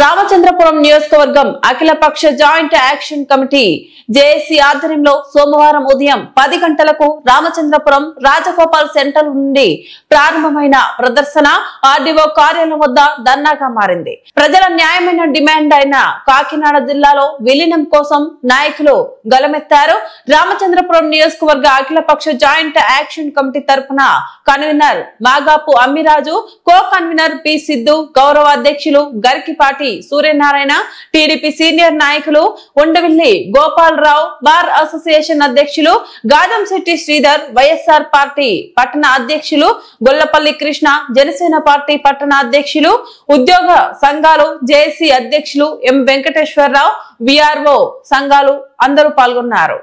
రామచంద్రపురం నియోజకవర్గం అఖిలపక్ష joint action committee JAC ఆధ్వర్యంలో సోమవారం ఉదయం 10 గంటలకు రామచంద్రపురం రాజగోపాల్ సెంటర్ నుండి ప్రారంభమైన ప్రదర్శన ఆర్డీఓ కార్యాలయం వద్ద ధర్నాగా మారింది. ప్రజల న్యాయమైన డిమాండ్ అయిన కాకినాడ జిల్లాలో విలీనం కోసం నాయకులు గలమెత్తారు. రామచంద్రపురం నియోజకవర్గ అఖిలపక్ష జాయింట్ యాక్షన్ కమిటీ తరఫున convener Magapu Ammiraju, co convener P Siddhu, గౌరవ అధ్యక్షులు గరికిపాటి సూర్యనారాయణ, టీడీపీ సీనియర్ నాయకులు ఉండవిల్లి గోపాలరావు, బార్ అసోసియేషన్ అధ్యక్షులు గాదంశెట్టి శ్రీధర్, వైఎస్ఆర్ పార్టీ పట్టణ అధ్యక్షులు గొల్లపల్లి కృష్ణ, జనసేన పార్టీ పట్టణ అధ్యక్షులు, ఉద్యోగ సంఘాలు జేఏసీ అధ్యక్షులు ఎం వెంకటేశ్వరరావు, విఆర్ఓ సంఘాలు అందరూ పాల్గొన్నారు.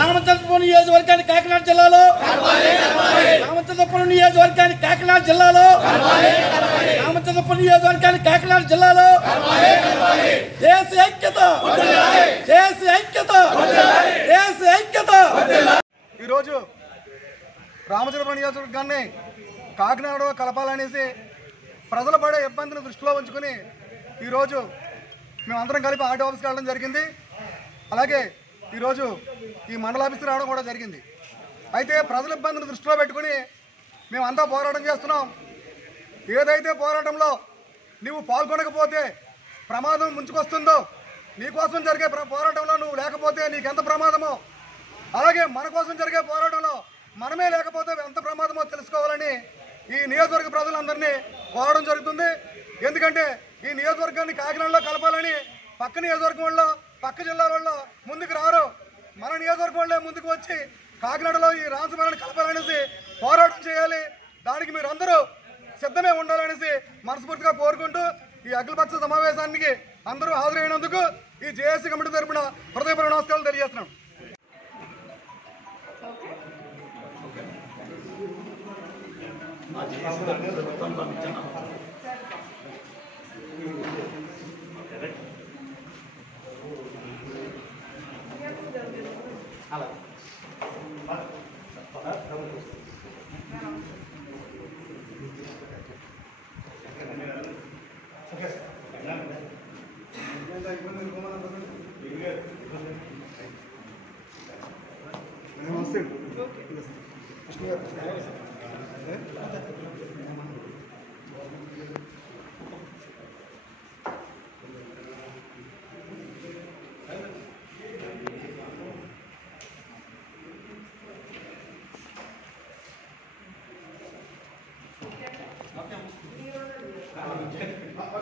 రామచంద్రపురం నియోజకవర్గానికి కాకినాడ జిల్లాలో రామచంద్రపురం నియోజకవర్గానికి కాకినాడ జిల్లాలో రామచంద్రపురం నియోజకవర్గానికి కాకినాడ జిల్లాలో దేశ ఐక్యత, దేశ ఐక్యత, దేశ ఐక్యత. ఈరోజు రామచంద్రపురం నియోజకవర్గాన్ని కాకినాడలో కలపాలనేసి ప్రజలు పడే ఇబ్బందిని దృష్టిలో ఉంచుకొని ఈరోజు మేమందరం కలిపి ఆర్డీ ఆఫీస్కి వెళ్ళడం జరిగింది. అలాగే ఈరోజు ఈ మండల ఆఫీస్కి రావడం కూడా జరిగింది. అయితే ప్రజల ఇబ్బందిని దృష్టిలో పెట్టుకుని మేమంతా పోరాటం చేస్తున్నాం. ఏదైతే పోరాటంలో నువ్వు పాల్గొనకపోతే ప్రమాదం ముంచుకొస్తుందో, నీకోసం జరిగే పోరాటంలో నువ్వు లేకపోతే నీకెంత ప్రమాదమో, అలాగే మన కోసం జరిగే పోరాటంలో మనమే లేకపోతే ఎంత ప్రమాదమో తెలుసుకోవాలని ఈ నియోజకవర్గ ప్రజలందరినీ కోరడం జరుగుతుంది. ఎందుకంటే ఈ నియోజకవర్గాన్ని కాకినాడలో కలపాలని పక్క నియోజకవర్గం వాళ్ళు, పక్క జిల్లాల వాళ్ళు ముందుకు రారు. మన నియోజకవర్గం వాళ్ళే ముందుకు వచ్చి కాకినాడలో ఈ రామచంద్రపురాన్ని కలపాలనేసి పోరాటం చేయాలి. దానికి మీరందరూ సిద్ధమే ఉండాలనేసి మనస్ఫూర్తిగా కోరుకుంటూ ఈ అఖిలపక్ష సమావేశానికి అందరూ హాజరైనందుకు ఈ జేఏసీ కమిటీ తరఫున హృదయపూర్వక నమస్కారాలు తెలియజేస్తున్నాం. Okay.